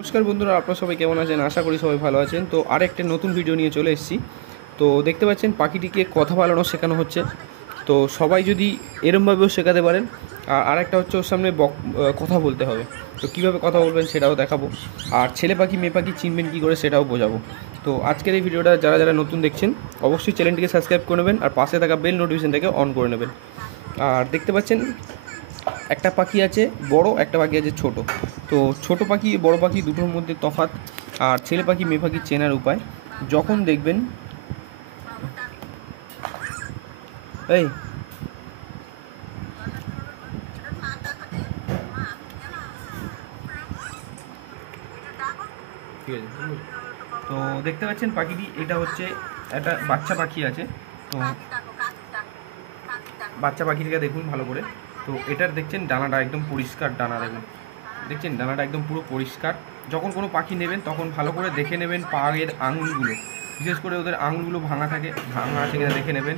নমস্কার বন্ধুরা, আপনারা সবাই কেমন আছেন? আশা করি সবাই ভালো আছেন। তো আরেকটা নতুন ভিডিও নিয়ে চলে এসেছি। তো দেখতে পাচ্ছেন পাখিটিকে কথা বলানো শেখানো হচ্ছে। তো সবাই যদি এরমভাবেও শেখাতে পারেন। আর আরেকটা হচ্ছে ওর সামনে কথা বলতে হবে। তো কীভাবে কথা বলবেন সেটাও দেখাবো। আর ছেলে পাখি মেয়ে পাখি চিনবেন কী করে সেটাও বোঝাবো। তো আজকের এই ভিডিওটা যারা যারা নতুন দেখছেন অবশ্যই চ্যানেলটিকে সাবস্ক্রাইব করে নেবেন আর পাশে থাকা বেল নোটিফিকেশনটাকে অন করে নেবেন। আর দেখতে পাচ্ছেন একটা পাখি আছে বড়, একটা পাখি আছে ছোট। তো ছোট পাখি বড় পাখি দুটোর মধ্যে তফাৎ আর ছেলে পাখি মেয়ে পাখি চেনার উপায় যখন দেখবেন এই ঠিক আছে। তো দেখতে পাচ্ছেন পাখিটি, এটা হচ্ছে একটা বাচ্চা পাখি আছে। তো বাচ্চা পাখিটাকে দেখুন ভালো করে। তো এটার দেখছেন ডানাটা একদম পরিষ্কার ডানা, দেখছেন ডানাটা একদম পুরো পরিষ্কার। যখন কোনো পাখি নেবেন তখন ভালো করে দেখে নেবেন পায়ের আঙুলগুলো, বিশেষ করে ওদের আঙুলগুলো ভাঙা আছে কিনা দেখে নেবেন।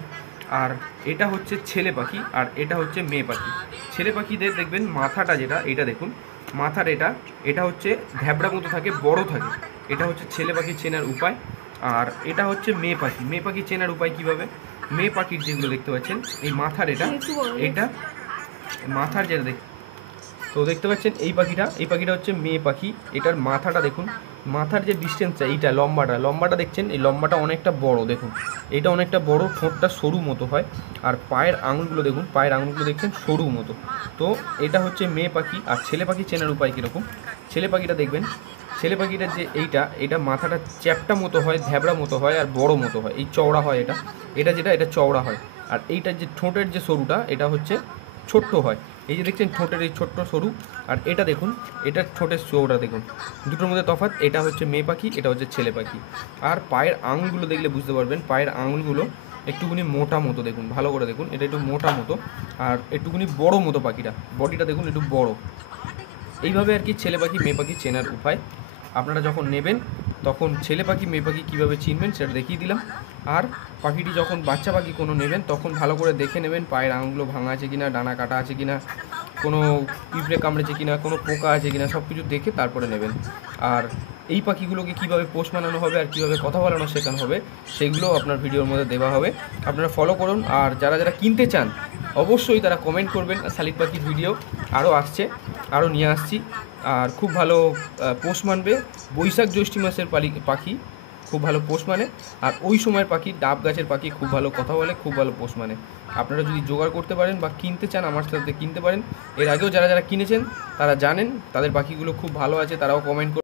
আর এটা হচ্ছে ছেলে পাখি আর এটা হচ্ছে মেয়ে পাখি। ছেলে পাখিদের দেখবেন মাথাটা যেটা, এটা দেখুন মাথার এটা হচ্ছে ধ্যাবড়া মতো থাকে, বড় থাকে। এটা হচ্ছে ছেলে পাখি চেনার উপায়। আর এটা হচ্ছে মেয়ে পাখি চেনার উপায় কীভাবে? মেয়ে পাখির যেগুলো দেখতে পাচ্ছেন এই মাথার এটা মাথার যেটা তো দেখতে পাচ্ছেন এই পাখিটা হচ্ছে মেয়ে পাখি। এটার মাথাটা দেখুন, মাথার যে ডিস্টেন্সটা এইটা লম্বাটা দেখছেন, এই লম্বাটা অনেকটা বড় দেখুন। এটা অনেকটা বড়, ঠোঁটটা সরু মতো হয়। আর পায়ের আঙুলগুলো দেখুন, পায়ের আঙুলগুলো দেখছেন সরু মতো। তো এটা হচ্ছে মেয়ে পাখি। আর ছেলে পাখি চেনার উপায় কীরকম? ছেলে পাখিটা দেখবেন, ছেলে পাখিটার যে এটা মাথাটা চ্যাপটা মতো হয়, ধ্যাবড়া মতো হয় আর বড় মতো হয়, এই চওড়া হয়। এটা চওড়া হয়। আর এইটার যে ঠোঁটের যে সরুটা এটা হচ্ছে ছোট্ট হয়। এই যে দেখছেন ঠোঁটের এই ছোট্ট সরু, আর এটা দেখুন এটার ঠোঁটের চৌড়া দেখুন। দুটোর মধ্যে তফাৎ, এটা হচ্ছে মেয়ে পাখি, এটা হচ্ছে ছেলে পাখি। আর পায়ের আঙুলগুলো দেখলে বুঝতে পারবেন, পায়ের আঙুলগুলো একটুখানি মোটা মতো দেখুন, ভালো করে দেখুন। এটা একটু মোটা মতো আর একটুখানি বড় মতো পাখিটা, বডিটা দেখুন একটু বড়। এইভাবে আর কি ছেলে পাখি মেয়ে পাখি চেনার উপায়। আপনারা যখন নেবেন তখন ছেলে পাখি মেয়ে পাখি কীভাবে চিনবেন সেটা দেখিয়ে দিলাম। আর পাখিটি যখন বাচ্চা পাখি কোনো নেবেন তখন ভালো করে দেখে নেবেন পায়ের আঙুলগুলো ভাঙা আছে কিনা, ডানা কাটা আছে কিনা, কোনো পিঁপড়ে কামড়েছে কিনা, কোনো পোকা আছে কিনা, সব কিছু দেখে তারপরে নেবেন। আর এই পাখিগুলোকে কীভাবে পোষ মানানো হবে আর কীভাবে কথা বলানো শেখানো হবে সেগুলো আপনার ভিডিওর মধ্যে দেওয়া হবে, আপনারা ফলো করুন। আর যারা যারা কিনতে চান অবশ্যই তারা কমেন্ট করবেন। শালিক পাখির ভিডিও আরও আসছে, আরও নিয়ে আসছি। আর খুব ভালো পোষ মানবে। বৈশাখ জ্যৈষ্ঠ মাসের পাখি খুব ভালো পোষ মানে। আর ওই সময়ের পাখি ডাব গাছের পাখি খুব ভালো কথা বলে, খুব ভালো পোষ মানে। আপনারা যদি জোগাড় করতে পারেন বা কিনতে চান আমার সাথে কিনতে পারেন। এর আগেও যারা যারা কিনেছেন তারা জানেন তাদের পাখিগুলো খুব ভালো আছে, তারাও কমেন্ট